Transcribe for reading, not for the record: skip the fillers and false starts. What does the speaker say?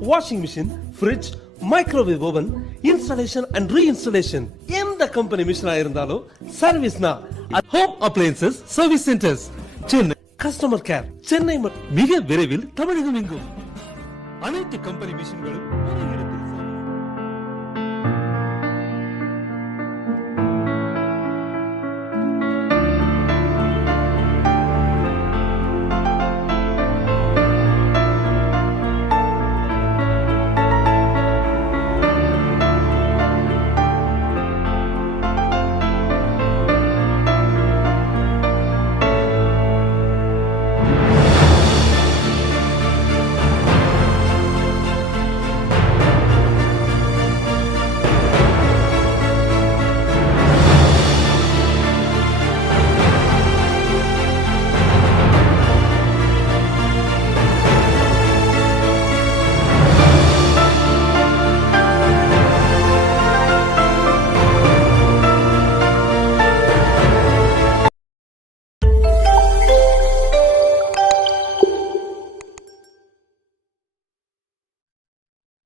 Washing machine, fridge, microwave oven, installation and reinstallation எந்த company மிஷினா இருந்தாலும் சர்வீஸ்னா home appliances service centres Chennai. Customer care Chennai மிக விரைவில் தமிழகம் எங்கும் அனைத்து கம்பெனி மிஷின்களும்